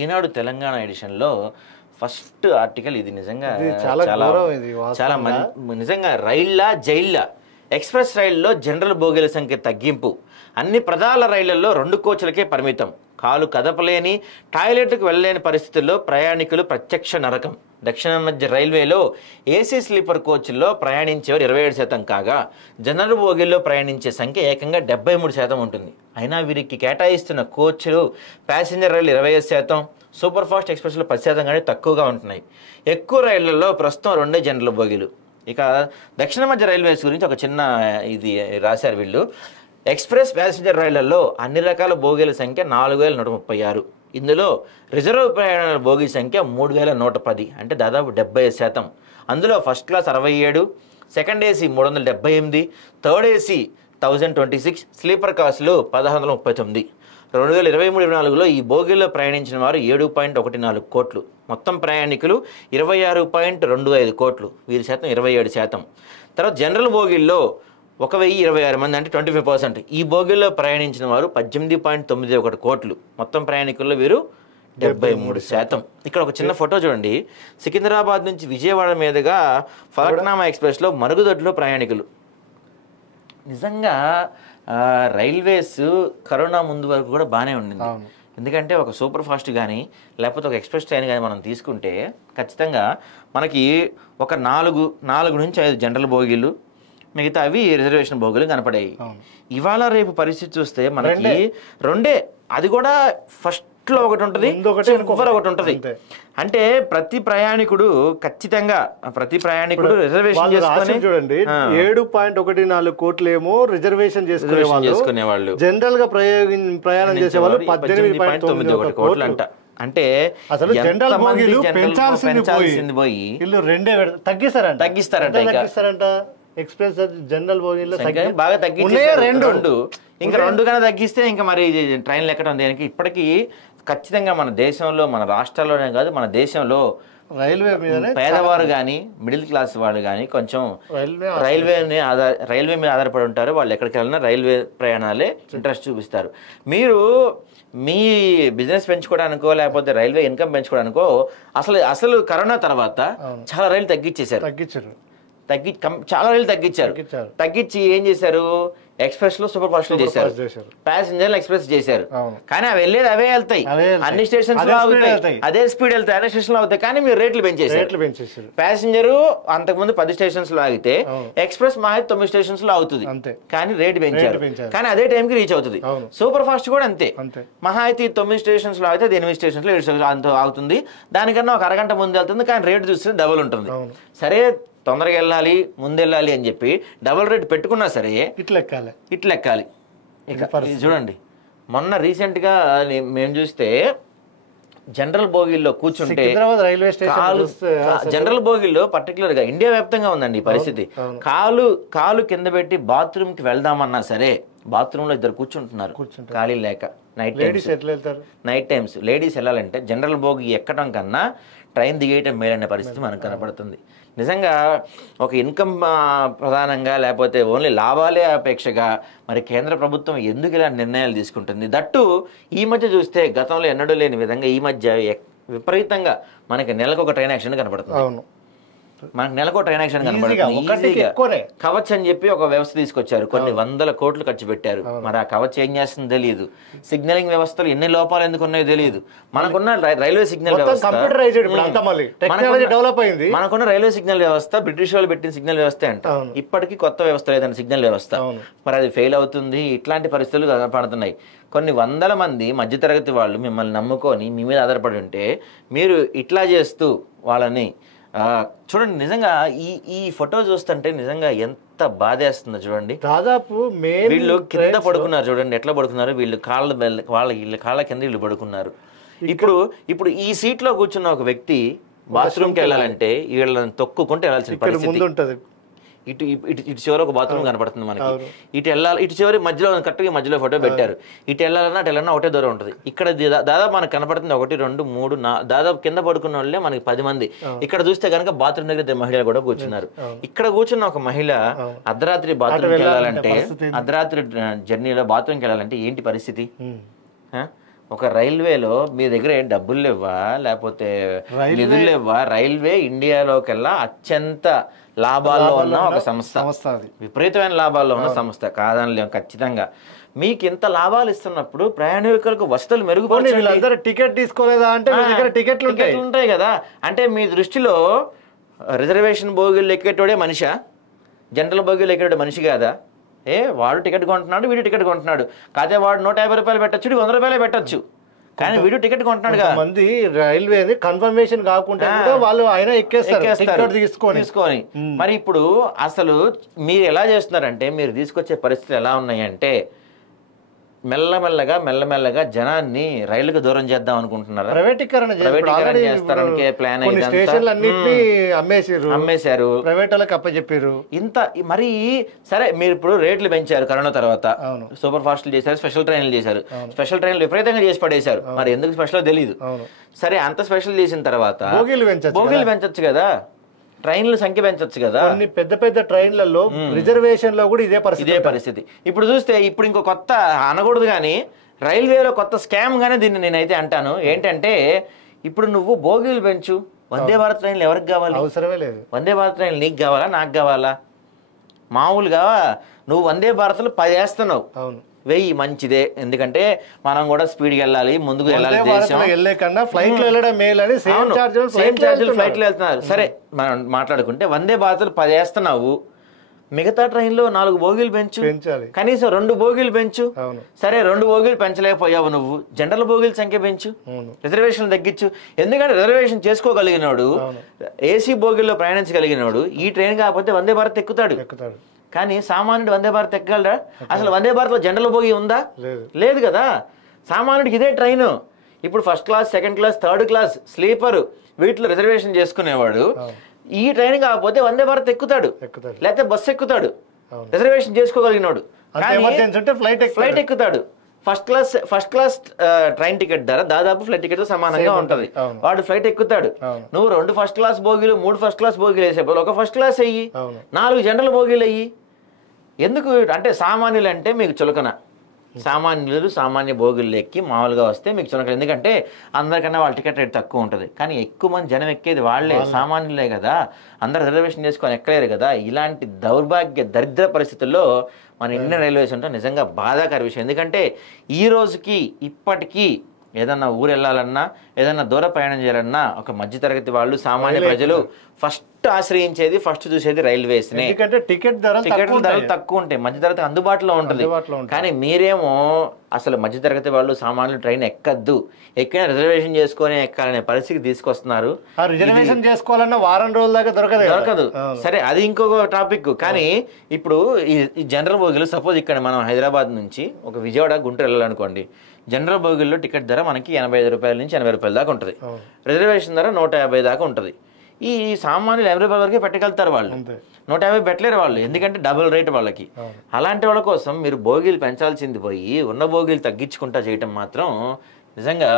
ఈనాడు Telangana ఎడిషన్లో first article ఇది. నిజంగా చాలా నిజంగా రైళ్ల జైళ్ళ ఎక్స్ప్రెస్ రైళ్లలో జనరల్ బోగీల సంఖ్య తగ్గింపు, అన్ని ప్రధాన రైళ్లలో 2 కోచ్లకే పరిమితం, కాలు కదపలేని టాయిలెట్కు వెళ్ళలేని పరిస్థితుల్లో ప్రయాణికులు ప్రత్యక్ష నరకం. దక్షిణ మధ్య రైల్వేలో ఏసీ స్లీపర్ కోచ్ల్లో ప్రయాణించేవారు 27% కాగా జనరల్ బోగీల్లో ప్రయాణించే సంఖ్య ఏకంగా 73% ఉంటుంది. అయినా వీరికి కేటాయిస్తున్న కోచ్లు ప్యాసింజర్ రైలు 25%, సూపర్ ఫాస్ట్ ఎక్స్ప్రెస్లో 10% కంటే తక్కువగా ఉంటున్నాయి. ఎక్కువ రైళ్లలో ప్రస్తుతం 2 జనరల్ బోగీలు. ఇక దక్షిణ మధ్య రైల్వేస్ గురించి ఒక చిన్న ఇది రాశారు వీళ్ళు. ఎక్స్ప్రెస్ ప్యాసింజర్ రైళ్లలో అన్ని రకాల బోగీల సంఖ్య 4136. ఇందులో రిజర్వ్ ప్రయాణాల బోగీ సంఖ్య 3110, అంటే దాదాపు 70%. అందులో first class 67, second AC 378, third AC 1026, sleeper క్లాసులు 1639. 2023-24లో ఈ బోగీల్లో ప్రయాణించిన వారు 7.14 కోట్లు, మొత్తం ప్రయాణికులు 26.25 కోట్లు, వీరి శాతం 27%. తర్వాత జనరల్ బోగీల్లో 1026 మంది, అంటే 25%. ఈ బోగీల్లో ప్రయాణించిన వారు 18.91 కోట్లు, మొత్తం ప్రయాణికుల్లో వీరు 73%. ఇక్కడ ఒక చిన్న ఫోటో చూడండి. సికింద్రాబాద్ నుంచి విజయవాడ మీదుగా ఫలక్నామా ఎక్స్ప్రెస్లో మరుగుదొడ్లో ప్రయాణికులు. నిజంగా రైల్వేస్ కరోనా ముందు వరకు కూడా బాగానే ఉండింది. ఎందుకంటే ఒక సూపర్ ఫాస్ట్ కానీ లేకపోతే ఒక ఎక్స్ప్రెస్ ట్రైన్ కానీ మనం తీసుకుంటే ఖచ్చితంగా మనకి ఒక 4 నుంచి 5 జనరల్ బోగీలు, మిగతా అవి రిజర్వేషన్ బోగీలు కనపడాయి. ఇవాళ రేపు పరిస్థితి చూస్తే మనకి 2, అది కూడా ఫస్ట్లో ఒకటి ఉంటుంది, ఒకటి ఉంటుంది. అంటే ప్రతి ప్రయాణికుడు ఖచ్చితంగా రిజర్వేషన్ చేసుకుని చూడండి 7.14 కోట్లేమో రిజర్వేషన్ చేసుకునేవాళ్ళు, జనరల్ గా ప్రయాణం చేసేవాళ్ళు 18.91 కోట్లు అంట. అంటే అసలు జనరల్ బోగీలు పెంచాల్సింది పోయి వీళ్ళు 2 తగ్గిస్తారంట. ఎక్స్ప్రెస్ జనరల్ బోగీలో బాగా తగ్గించే 2, ఇంకా 2 కన్నా తగ్గిస్తే ఇంకా మరి ట్రైన్లు ఎక్కడం దేనికి. ఇప్పటికీ ఖచ్చితంగా మన దేశంలో, మన రాష్ట్రాల్లోనే కాదు మన దేశంలో పేదవారు కానీ మిడిల్ క్లాస్ వాళ్ళు కానీ కొంచెం రైల్వే మీద ఆధారపడి ఉంటారు. వాళ్ళు ఎక్కడికి వెళ్ళినా రైల్వే ప్రయాణాలే ఇంట్రెస్ట్ చూపిస్తారు. మీరు మీ బిజినెస్ పెంచుకోవడానికో లేకపోతే రైల్వే ఇన్కమ్ పెంచుకోవడానికో అసలు కరోనా తర్వాత చాలా రైలు చాలా రైలు తగ్గించి ఏం చేశారు, ఎక్స్ప్రెస్ లో సూపర్ ఫాస్ట్ చేశారు, ప్యాసింజర్ ఎక్స్ప్రెస్ చేశారు. కానీ అవి వెళ్ళేది అవే వెళ్తాయి, అన్ని స్టేషన్స్ లో అవుతాయి, అదే స్పీడ్ వెళ్తాయి, అన్ని స్టేషన్ లో అవుతాయి. కానీ మీరు రేట్లు పెంచేశారు. ప్యాసింజర్ అంతకుముందు 10 స్టేషన్స్ లో ఆగితే ఎక్స్ప్రెస్ మా 9 స్టేషన్స్ లో అవుతుంది, కానీ రేటు పెంచారు. కానీ అదే టైంకి రీచ్ అవుతుంది. సూపర్ ఫాస్ట్ కూడా అంతే, మహా అయితే 9 స్టేషన్స్ లో అయితే 8 స్టేషన్స్ లో 7 స్టేషన్స్ అంత అవుతుంది. దానికన్నా ఒక అరగంట ముందు వెళ్తుంది, కానీ రేటు చూస్తే డబుల్ ఉంటుంది. సరే తొందరగా వెళ్ళాలి, ముందెళ్ళాలి అని చెప్పి డబుల్ రేట్ పెట్టుకున్నా సరే ఇట్లా ఎక్కాలి. ఇక చూడండి, మొన్న రీసెంట్గా మేము చూస్తే జనరల్ బోగీల్లో కూర్చుంటే జనరల్ బోగీల్లో పర్టికులర్గా ఇండియా వ్యాప్తంగా ఉందండి ఈ పరిస్థితి. కాలు కింద పెట్టి బాత్రూమ్కి వెళ్దామన్నా సరే బాత్రూంలో 2 కూర్చుంటున్నారు ఖాళీ లేక. నైట్ టైమ్స్ లేడీస్ వెళ్ళాలంటే జనరల్ బోగి ఎక్కడం కన్నా ట్రైన్ దిగేయటం మేలనే పరిస్థితి మనకు కనపడుతుంది. నిజంగా ఒక ఇన్కమ్ ప్రధానంగా లేకపోతే ఓన్లీ లాభాలే అపేక్షగా మరి కేంద్ర ప్రభుత్వం ఎందుకు ఇలా నిర్ణయాలు తీసుకుంటుంది? దట్టు ఈ మధ్య చూస్తే గతంలో ఎన్నడూ లేని విధంగా ఈ మధ్య విపరీతంగా మనకి నెలకు ఒక ట్రైన్ యాక్సిడెంట్ కనపడుతుంది. మనకు నెలకు ట్రైన్ యాక్సిడెంట్ కనపడుతుంది. కవచ్ అని చెప్పి ఒక వ్యవస్థ తీసుకొచ్చారు, కొన్ని 100 కోట్లు ఖర్చు పెట్టారు. మరి ఆ కవచ్ ఏం చేస్తుందో తెలియదు, సిగ్నలింగ్ వ్యవస్థలు ఎన్ని లోపాలు ఎందుకు ఉన్నాయో తెలియదు. మనకున్న రైల్వే సిగ్నల్ వ్యవస్థ మనకున్న రైల్వే సిగ్నల్ వ్యవస్థ బ్రిటిష్ వాళ్ళు పెట్టిన సిగ్నల్ వ్యవస్థ అంట. ఇప్పటికీ కొత్త వ్యవస్థ లేదండి సిగ్నల్ వ్యవస్థ. మరి అది ఫెయిల్ అవుతుంది. ఇట్లాంటి పరిస్థితులు కనపడుతున్నాయి. కొన్ని 100 మంది మధ్యతరగతి వాళ్ళు మిమ్మల్ని నమ్ముకొని మీ మీద ఉంటే మీరు ఇట్లా చేస్తూ వాళ్ళని చూడండి. నిజంగా ఈ ఫోటో చూస్తుంటే నిజంగా ఎంత బాధేస్తుందో చూడండి. దాదాపు వీళ్ళు కింద పడుకున్నారు చూడండి, ఎట్లా పడుకున్నారు, వీళ్ళు కాళ్ళ కింద వీళ్ళు పడుకున్నారు. ఇప్పుడు ఈ సీట్ లో కూర్చున్న ఒక వ్యక్తి బాత్రూమ్కి వెళ్ళాలంటే వీళ్ళని తొక్కుకుంటూ వెళ్ళాల్సిన పరిస్థితి ఉంటుంది. ఇటు చివరి ఒక బాత్రూమ్ కనపడుతుంది మనకి. ఇటు చివరి మధ్యలో కరెక్ట్గా మధ్యలో ఫోటో పెట్టారు. ఇటు వెళ్ళాలన్నా ఒకటే దూరం ఉంటుంది. ఇక్కడ దాదాపు మనకు కనపడుతుంది 1, 2, 3, 4 దాదాపు కింద పడుకున్న వాళ్ళే మనకి 10 మంది. ఇక్కడ చూస్తే కనుక బాత్రూమ్ దగ్గర మహిళలు కూడా కూర్చున్నారు. ఇక్కడ కూర్చున్న ఒక మహిళ అర్ధరాత్రి బాత్రూమ్కి వెళ్ళాలంటే, అర్ధరాత్రి జర్నీలో బాత్రూమ్కి వెళ్ళాలంటే ఏంటి పరిస్థితి? ఒక రైల్వేలో మీ దగ్గర ఏం డబ్బులు లేవా, లేకపోతే నిధులు లేవా? రైల్వే ఇండియాలోకెల్లా అత్యంత లాభాల్లో ఉన్న ఒక సంస్థ, విపరీతమైన లాభాల్లో ఉన్న సంస్థ కాదనలేము ఖచ్చితంగా. మీకు ఇంత లాభాలు ఇస్తున్నప్పుడు ప్రయాణికులకు వసతులు మెరుగుపరచండి. టికెట్ తీసుకోలేదా అంటే టికెట్లు ఉంటాయి కదా. అంటే మీ దృష్టిలో రిజర్వేషన్ బోగిలు ఎక్కేటోడే మనిషా, జనరల్ బోగిలు ఎక్కేటోడే మనిషి కాదా? వాడు టికెట్ కొంటున్నాడు, వీడు టికెట్ కొంటున్నాడు. కాదే వాడు 150 రూపాయలు పెట్టచ్చు, 100 రూపాయలు పెట్టచ్చు, కానీ వీడు టికెట్ కొంటున్నాడు కదా. మంది రైల్వే కన్ఫర్మేషన్ కాకుండా వాళ్ళు ఆయన ఎక్కేస్తారు తీసుకొని. మరి ఇప్పుడు అసలు మీరు ఎలా చేస్తున్నారంటే, మీరు తీసుకొచ్చే పరిస్థితులు ఎలా ఉన్నాయంటే మెల్లమెల్లగా జనాన్ని రైలుకు దూరం చేద్దాం అనుకుంటున్నారు. ప్రైవేటీకరణ చేస్తారనికే ప్లాన్ అమ్మేశారు, ప్రైవేట్ వాళ్ళకి అప్పచెప్పారు. ఇంత మరి సరే, మీరు ఇప్పుడు రేట్లు పెంచారు కరోనా తర్వాత, సూపర్ ఫాస్ట్లు చేశారు, స్పెషల్ ట్రైన్లు చేశారు. స్పెషల్ ట్రైన్లు విపరీతంగా చేసి పడేశారు, మరి ఎందుకు స్పెషల్ తెలియదు. సరే, అంత స్పెషల్ చేసిన తర్వాత బోగీలు పెంచొచ్చు కదా, ట్రైన్ల సంఖ్య పెంచొచ్చు కదా. కొన్ని పెద్ద పెద్ద ట్రైన్లలో రిజర్వేషన్ లో కూడా ఇదే పరిస్థితి. ఇప్పుడు చూస్తే ఇప్పుడు ఇంకో కొత్త అనకూడదు కానీ రైల్వేలో కొత్త స్కామ్ గానే దీన్ని నేనైతే అంటాను. ఏంటంటే ఇప్పుడు నువ్వు బోగీలు పెంచు, వందే భారత్ ట్రైన్లు ఎవరికి కావాలి? అవసరమే లేదు. వందే భారత్ ట్రైన్లు నీకు కావాలా, నాకు కావాలా? మామూలుగా నువ్వు వందే భారత్లు 10 వేస్తున్నావు, 1000 మంచిదే, ఎందుకంటే మనం కూడా స్పీడ్కి వెళ్ళాలి, ముందుకు వెళ్ళాలి, సేమ్ ఛార్జీలు ఫ్లైట్లో వెళ్తున్నారు. సరే, మనం మాట్లాడుకుంటే వందే భారత్లు 10 వేస్తున్నావు, మిగతా ట్రైన్లో 4 బోగీలు పెంచు, కనీసం 2 బోగీలు పెంచు. సరే, 2 బోగీలు పెంచలేకపోయావు నువ్వు, జనరల్ బోగీల సంఖ్య పెంచు, రిజర్వేషన్ తగ్గించు. ఎందుకంటే రిజర్వేషన్ చేసుకోగలిగినోడు, ఏసీ బోగీల్లో ప్రయాణించగలిగినోడు ఈ ట్రైన్ కాకపోతే వందే భారత్ ఎక్కుతాడు. కానీ సామాన్యుడు వందే భారత్ ఎక్కగలరా? అసలు వందే భారత్లో జనరల్ బోగి ఉందా? లేదు కదా. సామాన్యుడికి ఇదే ట్రైన్. ఇప్పుడు first class, second class, third class, sleeper వీటిలో రిజర్వేషన్ చేసుకునేవాడు ఈ ట్రైన్ కాకపోతే వందే భారత్ ఎక్కుతాడు, లేకపోతే బస్సు ఎక్కుతాడు, రిజర్వేషన్ చేసుకోగలిగినోడు. ఫ్లైట్ ఎక్కుతాడు. ఫస్ట్ క్లాస్ ట్రైన్ టికెట్ ధర దాదాపు ఫ్లైట్ టికెట్ తో సమానంగా ఉంటది. వాడు ఫ్లైట్ ఎక్కుతాడు. నువ్వు 2 ఫస్ట్ క్లాస్ బోగీలు, 3 ఫస్ట్ క్లాస్ బోగీలు వేసే ఒక ఫస్ట్ క్లాస్ అయ్యి 4 జనరల్ బోగీలు అయ్యి. ఎందుకు అంటే సామాన్యులు అంటే మీకు చులకన, సామాన్య బోగీలు ఎక్కి మామూలుగా వస్తే మీకు చులకన. ఎందుకంటే అందరికన్నా వాళ్ళ టికెట్ రేట్ తక్కువ ఉంటుంది, కానీ ఎక్కువ మంది జనం ఎక్కేది వాళ్ళే, సామాన్యులే కదా, అందరు రిజర్వేషన్ చేసుకొని ఎక్కలేరు కదా. ఇలాంటి దరిద్ర పరిస్థితుల్లో మన ఇండియన్ రైల్వేస్ అంటే నిజంగా బాధాకర విషయం. ఎందుకంటే ఈ రోజుకి ఇప్పటికీ ఏదన్నా ఊరు వెళ్ళాలన్నా, ఏదన్నా దూర ప్రయాణం చేయాలన్నా ఒక మధ్యతరగతి వాళ్ళు, సామాన్య ప్రజలు ఫస్ట్ ఆశ్రయించేది, ఫస్ట్ చూసేది రైల్వేస్. టికెట్ ధరలు తక్కువ ఉంటాయి, మధ్యతరగతి అందుబాటులో ఉంటుంది. కానీ మీరేమో అసలు మధ్యతరగతి వాళ్ళు, సామాన్యులు ట్రైన్ ఎక్కద్దు, ఎక్కిన రిజర్వేషన్ చేసుకొని ఎక్కాలనే పరిస్థితి తీసుకొస్తున్నారు. రిజర్వేషన్ చేసుకోవాలన్నా వారం రోజుల దాకా దొరకదు. సరే, అది ఇంకొక టాపిక్. కానీ ఇప్పుడు ఈ జనరల్ బోగీలు సపోజ్ ఇక్కడ మనం హైదరాబాద్ నుంచి ఒక విజయవాడ, గుంటూరు వెళ్ళాలనుకోండి, జనరల్ బోగీల్లో టికెట్ ధర మనకి 85 రూపాయల నుంచి 80 రూపాయల దాకా ఉంటుంది, రిజర్వేషన్ ధర 150 దాకా ఉంటుంది. ఈ సామాన్యులు 80 రూపాయల వరకే పెట్టగలుగుతారు వాళ్ళు, 150 పెట్టలేరు వాళ్ళు, ఎందుకంటే డబుల్ రేట్ వాళ్ళకి. అలాంటి వాళ్ళ కోసం మీరు బోగీలు పెంచాల్సింది పోయి ఉన్న బోగీలు తగ్గించుకుంటా చేయటం మాత్రం నిజంగా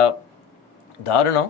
దారుణం.